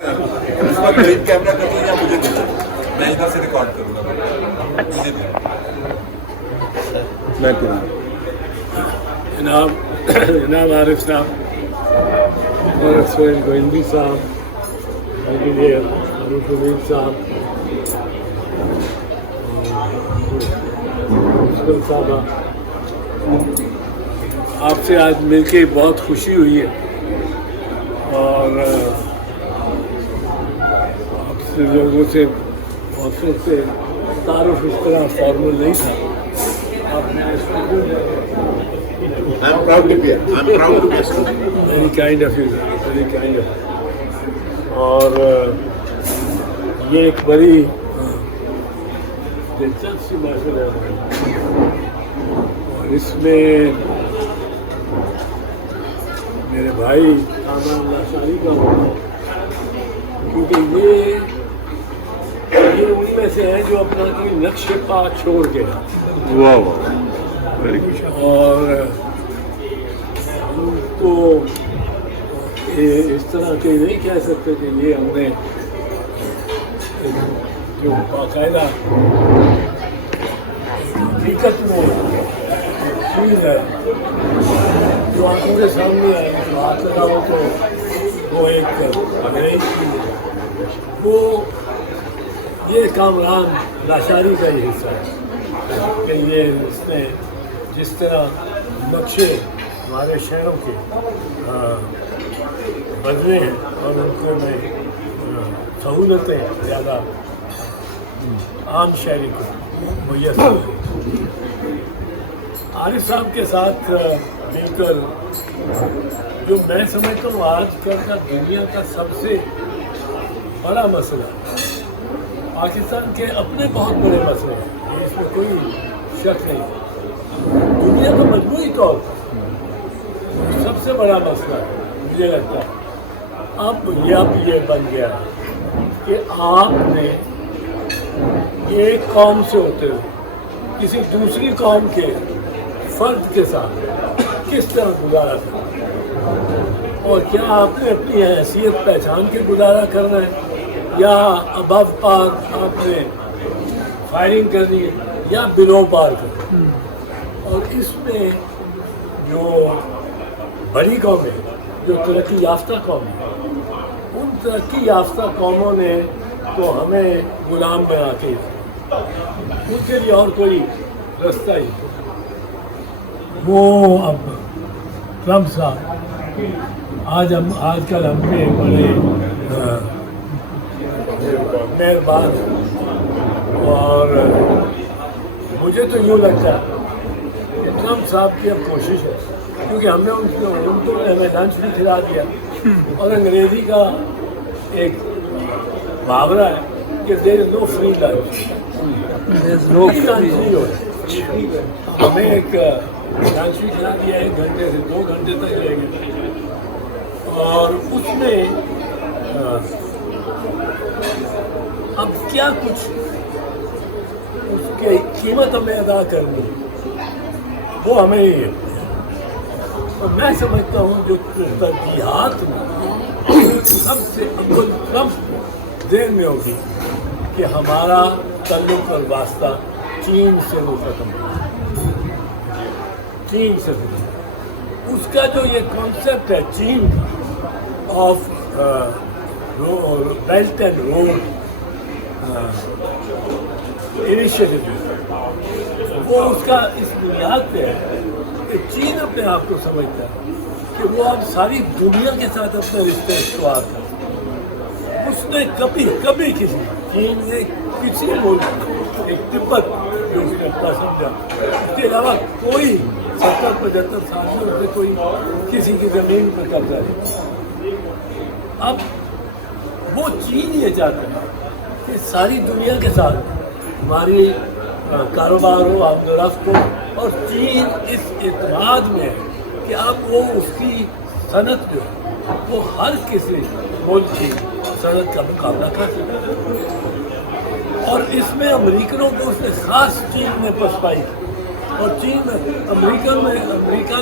उसका करीब कैमरा कर दो या मुझे दे दो, मैं इधर से रिकॉर्ड करूँगा, मुझे दे दो। मैं करूँगा। जनाब आरिफ साहब और सोहेल गोविंदी साहब, इंजीनियर अरूफ हमीद साहब, मुश्किल साहबा, आपसे आज मिलके बहुत खुशी हुई है और आपसे लोगों से बहुतों से तारुफ इस तरह फॉर्मल नहीं था। आपने I'm proud to be here. I'm proud to be a student. Very kind of you, very kind of. और ये एक बड़ी दिलचस्प सी महफिल है और इसमें मेरे भाई सामान लाशारी का होना, क्योंकि ये उनमें से है जो अपना कोई नक्शे पा छोड़ के वाह वाह, वेरी गुड। और उनको इस तरह के नहीं कह सकते कि ये हमने जो बाकायदा हकीकत में चीज़ है जो आंखों के सामने है, हाथ लगाओ तो वो एक अंग्रेज वो ये कामरान लाशारी का ही हिस्सा है कि ये इसने जिस तरह नक्शे हमारे शहरों के बदले हैं और उनको में सहूलतें ज़्यादा आम शहरी को मुयस्सर हैं। आरिफ साहब के साथ मिलकर जो मैं समझता हूँ आजकल का दुनिया का सबसे बड़ा मसला, पाकिस्तान के अपने बहुत बड़े मसले हैं, इसमें कोई शक नहीं। दुनिया का मजमूई तौर पर सबसे बड़ा मसला मुझे लगता है अब ये बन गया कि आपने एक कौम से होते हुए किसी दूसरी कौम के फर्द के साथ किस तरह गुजारा करना, और क्या आपने अपनी हैसियत पहचान के गुजारा करना है या अबव पार आपने फायरिंग करनी है या बिलो पार करनी है। और इसमें जो बड़ी कौमें जो तरक्की याफ्ता कौमें, उन तरक्की याफ्ता कौमों ने तो हमें गुलाम बना के उनके लिए और कोई रास्ता ही नहीं। वो अब ट्रम्प साहब आजकल हम पे बड़े मेहरबान हैं और मुझे तो यूँ लगता है कि ट्रम्प साहब की अब कोशिश है, क्योंकि हमने उनको लंच भी खिला दिया और अंग्रेज़ी का एक मुहावरा है कि there is no free lunch, नहीं हो रहा। हमें एक लंच भी खिला दिया 1 घंटे से 2 घंटे तक लेंगे और उसमें अब क्या कुछ उसकी कीमत हमें अदा करनी वो हमें ही है। और मैं समझता हूँ जो तरजीहात में सबसे अव्वल ट्रम्प ज़हन में होगी कि हमारा ताल्लुक़ और वास्ता चीन से वो ख़त्म हो, चीन से उसका जो ये कॉन्सेप्ट है चीन of belt and road initiative, वो उसका इस बुनियाद पे है कि चीन अपने आप को समझता है कि वो अब सारी दुनिया के साथ अपने रिश्ते इस्तेमाल करता है। उसने कभी किसी चीन ने किसी मुल्क एक तिब्बत जो उसने अपना समझा, उसके अलावा कोई 70-75 साल से उसने कोई किसी की ज़मीन पर कब्जा नहीं। अब वो चीन ये चाहता है कि सारी दुनिया के साथ हमारी कारोबार हो, आमदोरफ्त हो, और चीन इस एतमाद में है कि अब वो उसकी सनत जो है वो हर किसी मुल्क की सनत का मुकाबला कर सके। और इसमें अमेरिकनों को उसने ख़ास चीन में पसपाई, और चीन में अमेरिका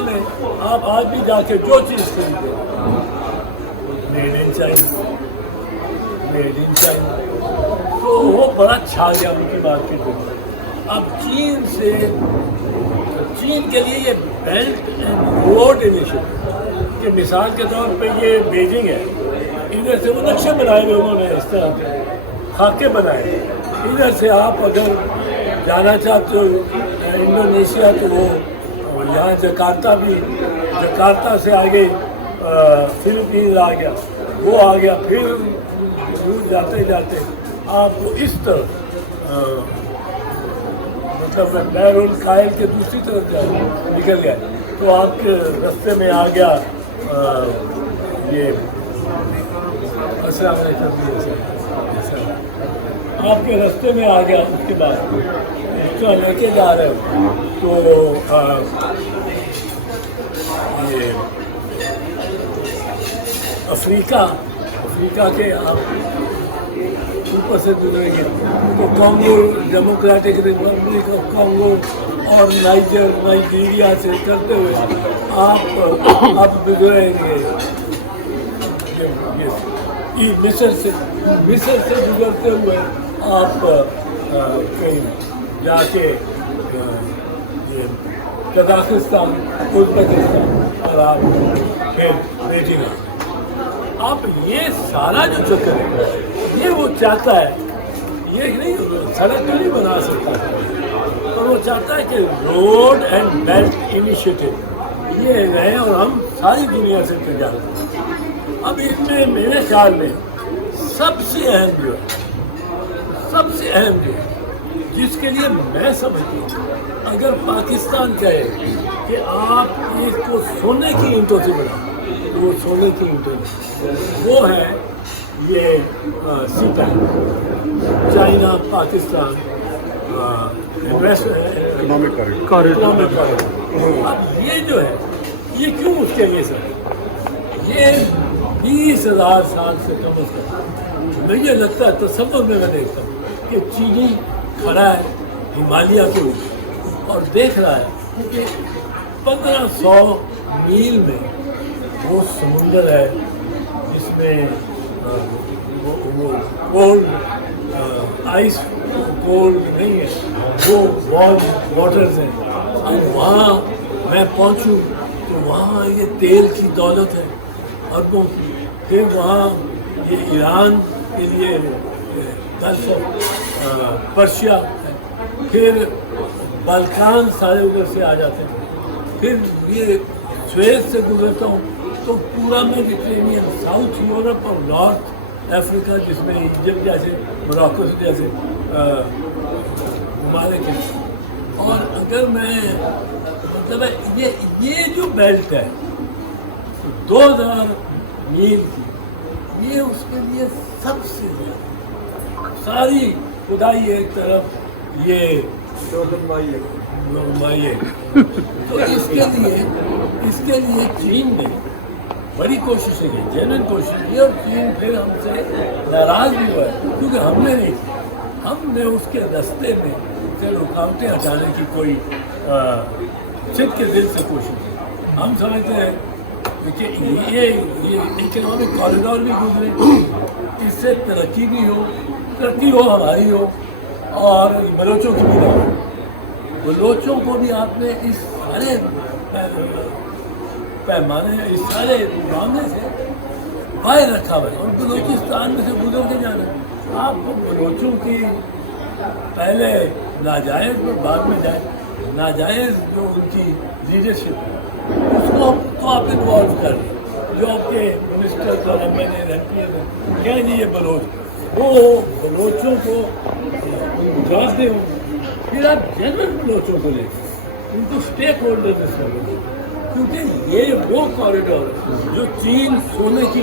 में आप आज भी जाके जो चीज़ खरीदे made in China, made in China, तो वो बड़ा छा गया उनकी मार्केट में। अब चीन के लिए ये बेल्ट एंड रोड इनिशिएटिव कि मिसाल के तौर पे ये बीजिंग है, इधर से वो नक्शे बनाए हुए उन्होंने, इस तरह के खाके बनाए। इधर से आप अगर जाना चाहते हो इंडोनेशिया तो वो यहाँ जकार्ता से आगे फिलीपींस आ गया, वो आ गया, फिर दूर जाते जाते आपको इस तरफ मतलब बैरुल कायल के दूसरी तरफ निकल गया तो आपके रास्ते में आ गया ये अस्सलाम वालेकुम, आपके रास्ते में आ गया। उसके बाद जो लेके जा रहे हो तो ये अफ्रीका के आप ऊपर से गुजरेंगे तो Congo, democratic Republic of Congo और नाइजीरिया से करते हुए आप गुजरेंगे मिस्र से गुजरते हुए आप कहीं जाके ये कजाकिस्तान, उज़्बेकिस्तान और आप फिर बीजिंग। आप ये सारा जो चक्कर है ये वो चाहता है, ये नहीं सड़क तो नहीं बना सकता और वो चाहता है कि रोड एंड बेल्ट इनिशिएटिव ये रहे और हम सारी दुनिया से इंतजार करें। अब इसमें मेरे ख्याल में सबसे अहम जो है जिसके लिए मैं समझती हूँ, अगर पाकिस्तान कहे कि आप इसको सोने की ईंटों से बनाओ तो वो सोने की ईंटों वो है ये CPEC, China Pakistan economic corridor. अब ये जो है ये क्यों उसके लिए सर, ये 20,000 साल से कम से कम मुझे लगता है तसव्वुर में मैं देखता हूँ कि चीनी खड़ा है हिमालय के ऊपर और देख रहा है कि 1500 मील में वो समुंदर है जिसमें वो कोल्ड आइस कोल्ड नहीं है, वो वाटर्स हैं। अब वहाँ मैं पहुँचूँ तो वहाँ ये तेल की दौलत है और वो फिर वहाँ ये ईरान के लिए गल्फ ऑफ पर्शिया, फिर बाल्कान सारे उधर से आ जाते हैं, फिर ये स्वेज से गुजरता हूँ तो पूरा मेडिटेरेनियन, साउथ यूरोप और नॉर्थ अफ्रीका जिसमें इजिप्ट जैसे मोरक्को जैसे ममालिक हैं। और अगर मैं मतलब ये जो बेल्ट है 2000 मील की, ये उसके लिए सबसे सारी खुदाई एक तरफ ये माइए तो इसके लिए चीन ने बड़ी कोशिशें की, जेन्युइन कोशिश की और चीन फिर हमसे नाराज भी हुआ है क्योंकि हमने उसके रास्ते में से रुकावटें हटाने की कोई चित के दिल से कोशिश की। हम समझते हैं कि ये इकोनॉमिक कॉरिडोर भी गुजरे, इससे तरक्की हो हमारी हो और बलोचों की भी हो। बलोचों को भी आपने इस सारे पैमाने, इस सारे मामले से बाहर रखा हुआ है और बलूचिस्तान में से गुजर के जाना। आप बलोचों की पहले नाजायज़ पर बाद में जाए, नाजायज़ जो उनकी लीडरशिप है उसको तो आप इन्वॉल्व कर लें, जो आपके मिनिस्टर और MNA MP क्या जी ये बलोच, वो बलोचों को जवाब दें, फिर आप जनरल बलोचों को लें, उनको स्टेक होल्डर क्योंकि ये वो कॉरिडोर है जो चीन सोने की